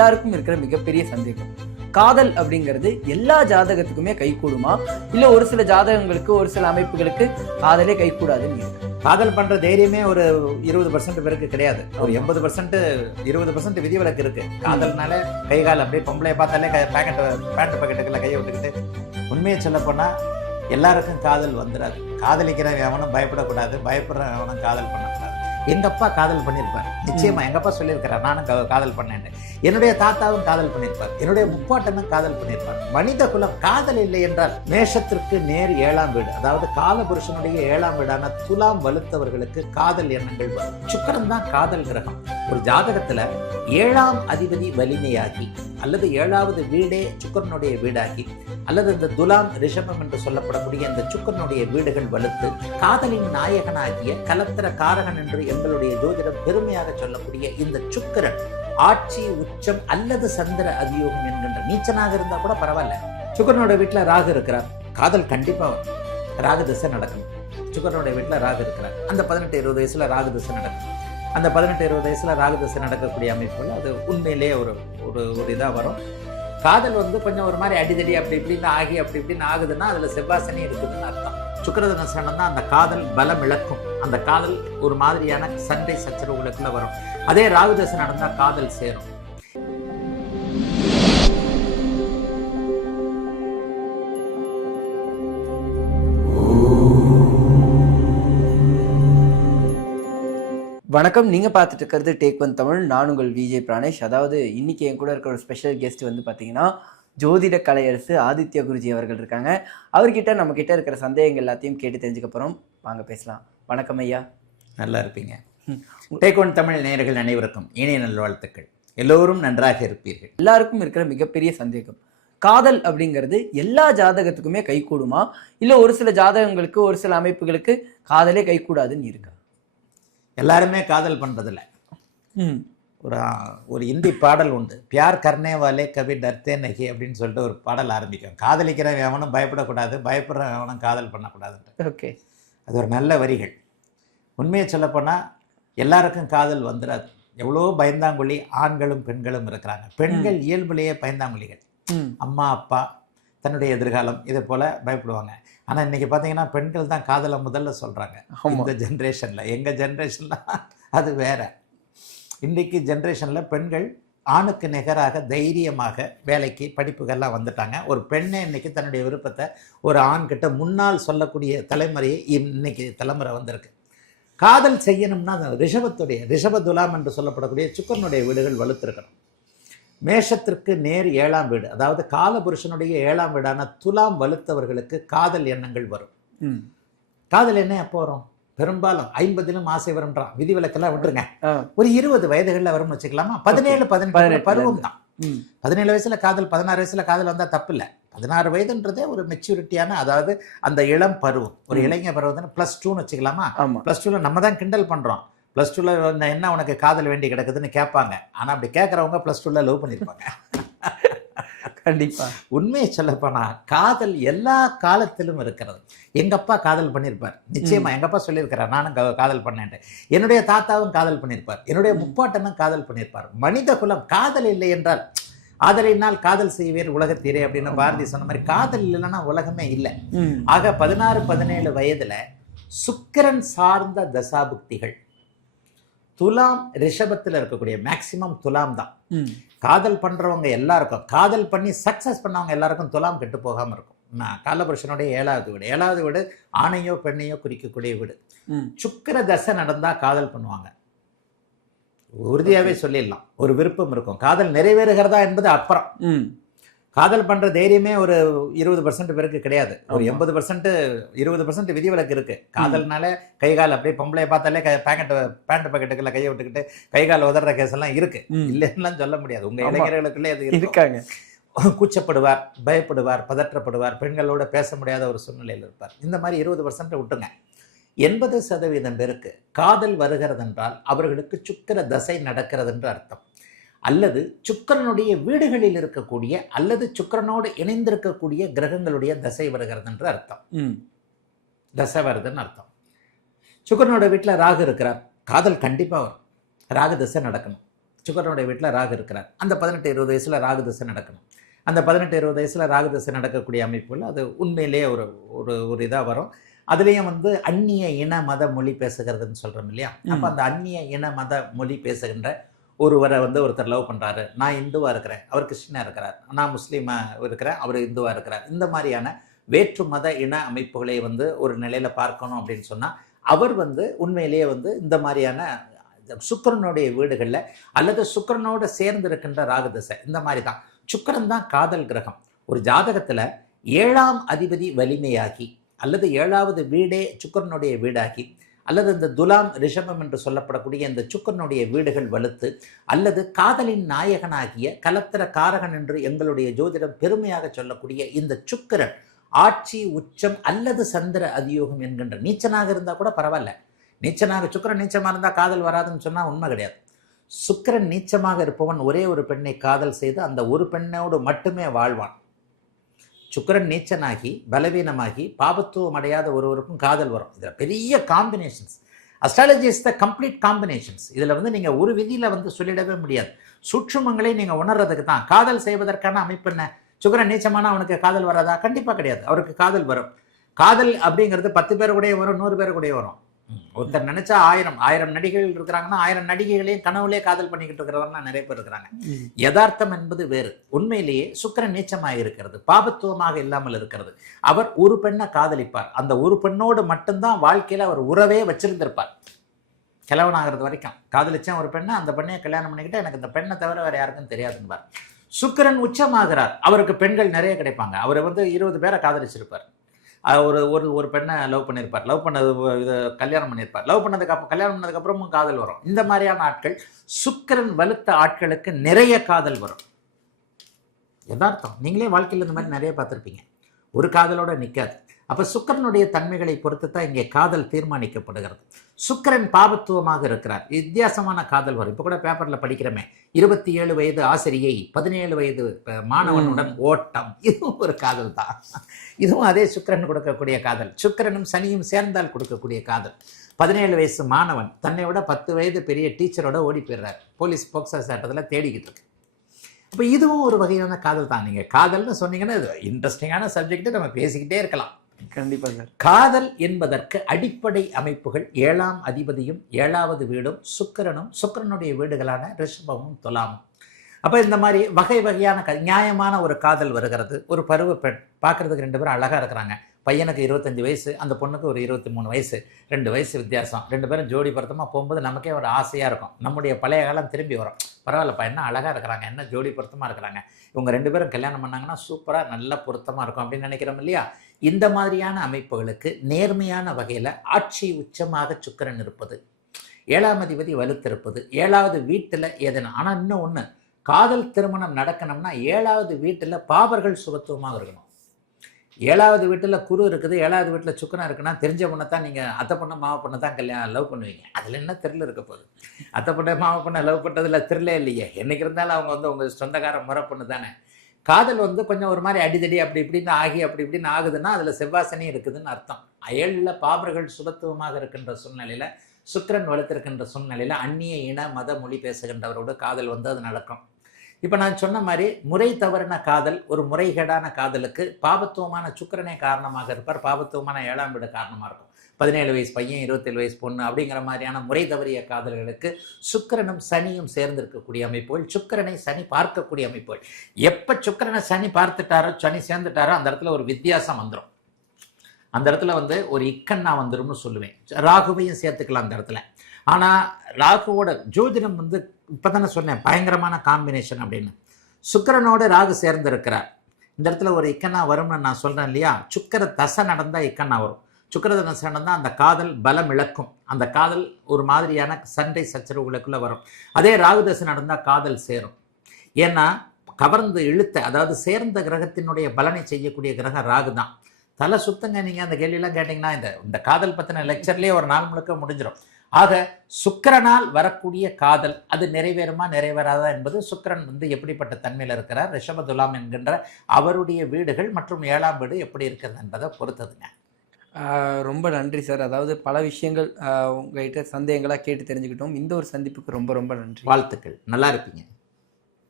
எல்லாருக்கும் இருக்கிற மிகப்பெரிய சந்தேகம். காதல் அப்படிங்கிறது எல்லா ஜாதகத்துக்குமே கைகூடுமா, இல்ல ஒரு சில ஜாதகங்களுக்கு ஒரு சில அமைப்புகளுக்கு காதலே கைகூடாதுன்னு இருக்கு? காதல் பண்ற தைரியமே ஒரு 20% பேருக்கு கிடையாது. ஒரு 80% 20% விதிவிலக்கு இருக்கு. காதல்னால கை கால் அப்படியே பொம்பளைய பார்த்தாலே பேண்ட் பாக்கெட்டுக்குள்ள கையை விட்டுக்கிட்டு, உண்மையை சொல்ல போனா எல்லாருக்கும் காதல் வந்துடாது. காதலிக்கிறவன் எவனும் பயப்படக்கூடாது, பயப்படுறவனும் காதல் பண்ணக்கூடாது. எங்க அப்பா காதல் பண்ணியிருப்பார், நிச்சயமா எங்க அப்பா சொல்லியிருக்கிறார் நானும் காதல் பண்ணேன். என்னுடைய தாத்தாவும் காதல் பண்ணியிருப்பார், என்னுடைய முப்பாட்டனும் காதல் பண்ணியிருப்பார். மனித குலம் காதல் இல்லை என்றால் மேஷத்திற்கு நேர் 7ஆம் வீடு, அதாவது கால புருஷனுடைய 7ஆம் வீடான துலாம் வலுத்தவர்களுக்கு காதல் எண்ணங்கள் வரும். சுக்கிரன் தான் காதல் கிரகம். ஒரு ஜாதகத்துல 7ஆம் அதிபதி வலிமையாகி அல்லது 7வது வீடே சுக்கிரனுடைய வீடாகி அல்லது இந்த துலாம் ரிஷபம் என்று சொல்லப்படக்கூடிய இந்த சுக்கிரனுடைய வீடுகள் வலுத்து காதலின் நாயகனாகிய கலத்திர காரகன் என்று எங்களுடைய ஜோதிடம் பெருமையாக சொல்லக்கூடிய இந்த சுக்கிரன் ஆட்சி உச்சம் அல்லது சந்திர அதியோகம் என்கின்ற நீச்சனாக இருந்தா கூட பரவாயில்ல. சுக்கிரனோட வீட்டுல ராகு இருக்கிறார், காதல் கண்டிப்பா வரும். ராகு திசை நடக்கும். சுக்கிரனுடைய வீட்டுல ராகு இருக்கிறார், அந்த 18-20 வயசுல ராகு திசை நடக்கும். அந்த 18-20 வயசுல ராகு திசை நடக்கக்கூடிய அமைப்புகள் அது உண்மையிலேயே ஒரு ஒரு ஒரு இதா வரும். காதல் கொஞ்சம் ஒரு மாதிரி அடிதடி அப்படி இப்படின்னு ஆகி அப்படி இப்படின்னு ஆகுதுன்னா அதுல செவ்வாசனி இருக்குதுன்னு அர்த்தம். சுக்கிரதசனம் தான் அந்த காதல் பலம் இழக்கும். அந்த காதல் ஒரு மாதிரியான சண்டை சச்சரவுகளுக்குள்ள வரும். அதே ராகுதசை நடந்தா காதல் சேரும். வணக்கம், நீங்க பார்த்துட்டு இருக்கிறது டேக் ஒன் தமிழ். நான் உங்கள் விஜய் பிராணேஷ். அதாவது இன்னைக்கு என் கூட இருக்கிற ஒரு ஸ்பெஷல் கெஸ்ட் பார்த்தீங்கன்னா ஜோதிட கலையரசு ஆதித்ய குருஜி அவர்கள் இருக்காங்க. அவர்கிட்ட நம்ம கிட்ட இருக்கிற சந்தேகங்கள் எல்லாத்தையும் கேட்டு தெரிஞ்சுக்க போறோம். வாங்க பேசலாம். வணக்கம் ஐயா. நல்லா இருப்பீங்க. டேக் ஒன் தமிழ் நேயர்கள் அனைவருக்கும் இனிய நல்வாழ்த்துக்கள். எல்லோரும் நன்றாக இருப்பீர்கள். எல்லாருக்கும் இருக்கிற மிகப்பெரிய சந்தேகம், காதல் அப்படிங்கிறது எல்லா ஜாதகத்துக்குமே கைகூடுமா, இல்ல ஒரு சில ஜாதகங்களுக்கு ஒரு சில அமைப்புகளுக்கு காதலே கைகூடாதுன்னு இருக்கா? எல்லாருமே காதல் பண்றதில்ல. ஒரு இந்தி பாடல் உண்டு, பியார் கர்னே வாலே கவி டர்த்தே நகி அப்படின்னு சொல்லிட்டு ஒரு பாடல் ஆரம்பிக்கும். காதலிக்கிறவன் எவனும் பயப்படக்கூடாது, பயப்படுறவன் எவனும் காதல் பண்ணக்கூடாதுன்ட்டு. ஓகே, அது ஒரு நல்ல வரிகள். உண்மையை சொல்லப்போனால் எல்லாருக்கும் காதல் வந்துடாது. எவ்வளோ பயந்தாங்குழி ஆண்களும் பெண்களும் இருக்கிறாங்க. பெண்கள் இயல்புலேயே பயந்தாங்குழிகள். அம்மா அப்பா தன்னுடைய எதிர்காலம் இதை போல பயப்படுவாங்க. ஆனால் இன்னைக்கு பார்த்தீங்கன்னா பெண்கள் தான் காதலை முதல்ல சொல்கிறாங்க. இந்த ஜென்ரேஷனில், எங்கள் ஜென்ரேஷனில் அது வேற. இன்றைக்கு ஜென்ரேஷனில் பெண்கள் ஆணுக்கு நிகராக தைரியமாக வேலைக்கு படிப்புகள்லாம் வந்துட்டாங்க. ஒரு பெண்ணை இன்னைக்கு தன்னுடைய விருப்பத்தை ஒரு ஆண்கிட்ட முன்னால் சொல்லக்கூடிய தலைமுறையை இன்னைக்கு தலைமுறை வந்திருக்கு. காதல் செய்யணும்னா ரிஷப துலாம் என்று சொல்லப்படக்கூடிய சுக்கிரனுடைய வீடுகள் வலுத்திருக்கணும். மேஷத்திற்கு நேர் 7ஆம் வீடு, அதாவது காலபுருஷனுடைய 7ஆம் வீடான துலாம் வலுத்தவர்களுக்கு காதல் எண்ணங்கள் வரும். காதல் என்ன எப்போ வரும்? பெரும்பாலும் 50லும் ஆசை வரும்ன்றான். விதிவிலக்கெல்லாம் விட்டுருங்க. ஒரு 20 வயதுகளில் வரும்னு வச்சுக்கலாமா? 17 பருவம் தான். 17 வயசுல காதல், 16 வயசுல காதல் வந்தா தப்பு இல்லை. 16 வயதுன்றதே ஒரு மெச்சூரிட்டியான, அதாவது அந்த இளம் பருவம், ஒரு இளைஞர் பருவம். +2ன்னு வச்சுக்கலாமா? +2ல நம்ம தான் கிண்டல் பண்றோம். +2ல என்ன உனக்கு காதல் வேண்டி கிடக்குதுன்னு கேட்பாங்க. ஆனா அப்படி கேட்கறவங்க +2ல லவ் பண்ணிருப்பாங்க. கண்டிப்பா. உண்மையை சொல்லப்போனா காதல் எல்லா காலத்திலும் இருக்கிறது. எங்க அப்பா காதல் பண்ணியிருப்பார், நிச்சயமா எங்க அப்பா சொல்லியிருக்கிறார் நானும் காதல் பண்ணேன். என்னுடைய தாத்தாவும் காதல் பண்ணியிருப்பார், என்னுடைய முப்பாட்டனும் காதல் பண்ணியிருப்பார். மனித குலம் காதல் இல்லை என்றால் ஆதலினால் காதல் செய்வேர் உலகத்தீரே அப்படின்னு பாரதி சொன்ன மாதிரி காதல் இல்லைன்னா உலகமே இல்லை. ஆக 16-17 வயதுல சுக்கிரன் சார்ந்த தசாபுக்திகள் துலாம் ரிஷபத்தில் இருக்கக்கூடிய மேக்சிமம் துலாம் தான். காதல் பண்றவங்க எல்லாருக்கும், காதல் பண்ணி சக்சஸ் பண்ணவங்க எல்லாருக்கும் துலாம் கெட்டு போகாம இருக்கும். காலபுருஷனுடைய 7வது வீடு, 7வது வீடு ஆணையோ பெண்ணையோ குறிக்கக்கூடிய வீடு. சுக்கிர தசை நடந்தா காதல் பண்ணுவாங்க. உறுதியாவே சொல்லிடலாம். ஒரு விருப்பம் இருக்கும், காதல் நிறைவேறுகிறதா என்பது அப்புறம். காதல் பண்ற தைரியமே ஒரு 20% பேருக்கு கிடையாது. ஒரு 80% 20% விதிவிலக்கு இருக்கு. காதல்னால கை கால் அப்படியே பொம்பளைய பார்த்தாலே பேண்ட் பாக்கெட்டுக்குள்ள கையை விட்டுக்கிட்டு கை கால் உதற கேஸ் எல்லாம் இருக்கு. இல்லைன்னா சொல்ல முடியாது. உங்க இளைஞர்களுக்குள்ளே அது இருக்காங்க. கூச்சப்படுவார், பயப்படுவார், பதற்றப்படுவார், பெண்களோட பேச முடியாத ஒரு சூழ்நிலையில் இருப்பார். இந்த மாதிரி 20% விட்டுங்க. 80% பேருக்கு காதல் வருகிறது என்றால் அவர்களுக்கு சுக்கிர தசை நடக்கிறது என்று அர்த்தம். அல்லது சுக்கிரனுடைய வீடுகளில் இருக்கக்கூடிய அல்லது சுக்கிரனோடு இணைந்திருக்கக்கூடிய கிரகங்களுடைய தசை வருகிறது என்று அர்த்தம். தசை வருதுன்னு அர்த்தம். சுக்கிரனோட வீட்டில் ராகு இருக்கிறார், காதல் கண்டிப்பாக வரும். ராகு தசை நடக்கணும். சுக்கிரனுடைய வீட்டில் ராகு இருக்கிறார். அந்த 18-20 வயசுல ராகு தசை நடக்கணும். அந்த 18-20 வயசுல ராகு தசை நடக்கக்கூடிய அமைப்புகள் அது உண்மையிலேயே ஒரு ஒரு ஒரு இதாக வரும். அதுலேயும் வந்து அந்நிய இன மத மொழி பேசுகிறதுன்னு சொல்கிறோம் இல்லையா? அப்போ அந்த அந்நிய இன மத மொழி பேசுகின்ற ஒருவரை வந்து ஒருத்தர் லவ் பண்ணுறாரு. நான் இந்துவாக இருக்கிறேன், அவர் கிறிஸ்டினாக இருக்கிறார். நான் முஸ்லீமாக இருக்கிறேன், அவர் இந்துவாக இருக்கிறார். இந்த மாதிரியான வேற்று மத இன அமைப்புகளை வந்து ஒரு நிலையில் பார்க்கணும் அப்படின்னு சொன்னால் அவர் வந்து உண்மையிலேயே வந்து இந்த மாதிரியான சுக்கிரனுடைய வீடுகளில் அல்லது சுக்கிரனோடு சேர்ந்து இருக்கின்ற ராகுதசை இந்த மாதிரி தான். சுக்கிரன் தான் காதல் கிரகம். ஒரு ஜாதகத்தில் 7ஆம் அதிபதி வலிமையாகி அல்லது 7வது வீடே சுக்கிரனுடைய வீடாகி அல்லது இந்த துலாம் ரிஷபம் என்று சொல்லப்படக்கூடிய இந்த சுக்கிரனுடைய வீடுகள் வலுத்து அல்லது காதலின் நாயகனாகிய கலத்திர காரகன் என்று எங்களுடைய ஜோதிடம் பெருமையாக சொல்லக்கூடிய இந்த சுக்கிரன் ஆட்சி உச்சம் அல்லது சந்திர அதியோகம் என்கின்ற நீச்சனாக இருந்தால் கூட பரவாயில்ல. நீச்சனாக சுக்கிரன் நீச்சமாக இருந்தால் காதல் வராதுன்னு சொன்னால் உண்மை கிடையாது. சுக்கிரன் நீச்சமாக இருப்பவன் ஒரே ஒரு பெண்ணை காதல் செய்து அந்த ஒரு பெண்ணோடு மட்டுமே வாழ்வான். சுக்கிரன் நீச்சனாகி பலவீனமாகி பாபத்துவம் அடையாத ஒருவருக்கும் காதல் வரும். இதில் பெரிய combinations. Astrology is the complete combinations. இதில் வந்து நீங்கள் ஒரு விதியில் வந்து சொல்லிடவே முடியாது. சூட்சுமங்களை நீங்கள் உணர்றதுக்கு தான். காதல் செய்வதற்கான அமைப்பு என்ன? சுக்கிரன் நீச்சமான அவனுக்கு காதல் வராதா? கண்டிப்பாக கிடையாது. அவருக்கு காதல் வரும். காதல் அப்படிங்கிறது 10 பேர் கூட வரும், 100 பேர் கூட வரும். ஒருத்தர் நினைச்சா 1000 நடிகைகள் இருக்கிறாங்கன்னா 1000 நடிகைகளையும் கனவுலே காதல் பண்ணிக்கிட்டு இருக்கிறவங்க நிறைய பேர் இருக்கிறாங்க. யதார்த்தம் என்பது வேறு. உண்மையிலேயே சுக்கிரன் நீச்சமாக இருக்கிறது, பாபத்துவமாக இல்லாமல் இருக்கிறது. அவர் ஒரு பெண்ணை காதலிப்பார். அந்த ஒரு பெண்ணோடு மட்டும்தான் வாழ்க்கையில அவர் உறவே வச்சிருந்திருப்பார். கிழவனாகிறது வரைக்கும் காதலிச்சேன் ஒரு பெண்ணை, அந்த பெண்ணையை கல்யாணம் பண்ணிக்கிட்டு எனக்கு இந்த பெண்ணை தவிர வேற யாருக்கும் தெரியாதுன்பார். சுக்கிரன் உச்சமாகிறார். அவருக்கு பெண்கள் நிறைய கிடைப்பாங்க. அவர் வந்து 20 பேரை காதலிச்சிருப்பார். ஒரு பெண்ணை லவ் பண்ணியிருப்பார். லவ் பண்ணது இது கல்யாணம் பண்ணியிருப்பார். கல்யாணம் பண்ணதுக்கப்புறமும் காதல் வரும். இந்த மாதிரியான ஆட்கள், சுக்கிரன் வலுத்த ஆட்களுக்கு நிறைய காதல் வரும். யதார்த்தம். நீங்களே வாழ்க்கையில் இந்த மாதிரி நிறைய பார்த்துருப்பீங்க. ஒரு காதலோட நிற்காது. அப்போ சுக்கிரனுடைய தன்மைகளை பொறுத்து தான் இங்கே காதல் தீர்மானிக்கப்படுகிறது. சுக்கிரன் பாபத்துவமாக இருக்கிறார். வித்தியாசமான காதல் வரும். இப்போ கூட பேப்பரில் படிக்கிறோமே, 27 வயது ஆசிரியை 17 வயது மாணவனுடன் ஓட்டம். இதுவும் ஒரு காதல் தான். இதுவும் அதே சுக்கிரன் கொடுக்கக்கூடிய காதல். சுக்கிரனும் சனியும் சேர்ந்தால் கொடுக்கக்கூடிய காதல். 17 வயசு மாணவன் தன்னை விட 10 வயது பெரிய டீச்சரோட ஓடி போயிடுறார். போலீஸ் போக்சோ சட்டத்தில் தேடிக்கிட்டு இருக்கு. இப்போ இதுவும் ஒரு வகையான காதல் தான். நீங்கள் காதல்னு சொன்னீங்கன்னா இது இன்ட்ரெஸ்டிங்கான சப்ஜெக்ட், நம்ம பேசிக்கிட்டே இருக்கலாம். கண்டிப்பாக சார். காதல் என்பதற்கு அடிப்படை அமைப்புகள் 7ஆம் அதிபதியும் 7வது வீடும் சுக்கிரனுடைய வீடுகளான ரிஷபமும் துலாமும். அப்போ இந்த மாதிரி வகை வகையான நியாயமான ஒரு காதல் வருகிறது. ஒரு பருவ பெண் பார்க்கறதுக்கு 2 பேரும் அழகாக இருக்கிறாங்க. பையனுக்கு 25 வயசு, அந்த பொண்ணுக்கு ஒரு 23 வயசு, 2 வயசு வித்தியாசம். 2 பேரும் ஜோடி பொருத்தமாக போகும்போது நமக்கே ஒரு ஆசையாக இருக்கும். நம்முடைய பழைய காலம் திரும்பி வரும். பரவாயில்லப்பா, என்ன அழகாக இருக்கிறாங்க, என்ன ஜோடி பொருத்தமாக இருக்கிறாங்க, இவங்க 2 பேரும் கல்யாணம் பண்ணாங்கன்னா சூப்பராக நல்ல பொருத்தமாக இருக்கும் அப்படின்னு நினைக்கிறோம் இல்லையா? இந்த மாதிரியான அமைப்புகளுக்கு நேர்மையான வகையில் ஆட்சி உச்சமாக சுக்கிரன் இருப்பது, 7ஆம் அதிபதி வலுத்திருப்பது, 7வது வீட்டில் ஏதேனும். ஆனால் இன்னும் ஒன்று, காதல் திருமணம் நடக்கணும்னா 7வது வீட்டில் பாவர்கள் சுபத்துவமாக இருக்கணும். 7வது வீட்டில் குரு இருக்குது, 7வது வீட்டில் சுக்கிரன் இருக்குன்னா தெரிஞ்ச பொண்ணை தான் நீங்கள் அத்தை பொண்ணை மாவை பொண்ணை தான் லவ் பண்ணுவீங்க. அதில் என்ன த்ரில் இருக்க போகுது? அத்தை பொண்ணை மாவை பொண்ணை லவ் பண்ணுறதுல த்ரில்லே இல்லையே. என்னைக்கு இருந்தாலும் அவங்க வந்து உங்கள் சொந்தக்கார முறை பொண்ணு தானே. காதல் வந்து கொஞ்சம் ஒரு மாதிரி அடிதடி அப்படி இப்படின்னு அப்படி இப்படின்னு ஆகுதுன்னா அதில் செவ்வாசனி இருக்குதுன்னு அர்த்தம். 7ல் பாவர்கள் சுபத்துவமாக இருக்கின்ற சூழ்நிலையில், சுக்கிரன் வலுத்திருக்கின்ற சூழ்நிலையில் அந்நிய இன மத மொழி பேசுகின்றவரோட காதல் வந்து அது நடக்கும். இப்போ நான் சொன்ன மாதிரி முறை தவறின காதல், ஒரு முறைகேடான காதலுக்கு பாபத்துவமான சுக்கிரனே காரணமாக இருப்பார். பாபத்துவமான 7ஆம் வீடு காரணமாக இருக்கும். 17 வயசு பையன் 27 வயசு பொண்ணு அப்படிங்கிற மாதிரியான முறை தவறிய காதல்களுக்கு சுக்கிரனும் சனியும் சேர்ந்திருக்கக்கூடிய அமைப்புகள், சுக்கிரனை சனி பார்க்கக்கூடிய அமைப்புகள். எப்போ சுக்கிரனை சனி பார்த்துட்டாரோ, சனி சேர்ந்துட்டாரோ, அந்த இடத்துல ஒரு வித்தியாசம் வந்துடும். அந்த இடத்துல வந்து ஒரு இக்கண்ணா வந்துரும்னு சொல்லுவேன். ராகுவையும் சேர்த்துக்கலாம் அந்த இடத்துல. ஆனால் ராகுவோட ஜோதிடம் வந்து இப்போ தானே சொன்னேன் பயங்கரமான காம்பினேஷன் அப்படின்னு. சுக்கிரனோட ராகு சேர்ந்திருக்கிறார். இந்த இடத்துல ஒரு இக்கண்ணா வரும்னு நான் சொல்கிறேன் இல்லையா? சுக்கிர தசை நடந்தால் இக்கண்ணா வரும். சுக்கிர தசை நடந்தால் அந்த காதல் பலம் இழக்கும். அந்த காதல் ஒரு மாதிரியான சண்டை சச்சரவுகளுக்குள்ளே வரும். அதே ராகு தசை நடந்தால் காதல் சேரும். ஏன்னா கவர்ந்து இழுத்த, அதாவது சேர்ந்த கிரகத்தினுடைய பலனை செய்யக்கூடிய கிரகம் ராகு தான். தலை சுத்தங்க. நீங்கள் அந்த கேள்வியெல்லாம் கேட்டிங்கன்னா இந்த காதல் பற்றின லெக்சர்லேயே ஒரு நாள் முழுக்க முடிஞ்சிடும். ஆக சுக்கிரனால் வரக்கூடிய காதல் அது நிறைவேறுமா நிறைவேறாதா என்பது சுக்கிரன் வந்து எப்படிப்பட்ட தன்மையில் இருக்கிறார், ரிஷப துலாம் என்கின்ற அவருடைய வீடுகள் மற்றும் 7ஆம் வீடு எப்படி இருக்கிறது என்பதை பொறுத்ததுங்க. ரொம்ப நன்றி சார். அதாவது பல விஷயங்கள் உங்ககிட்ட சந்தேகங்களாக கேட்டு தெரிஞ்சுக்கிட்டோம். இந்த ஒரு சந்திப்புக்கு ரொம்ப ரொம்ப நன்றி. வாழ்த்துக்கள். நல்லா இருப்பீங்க.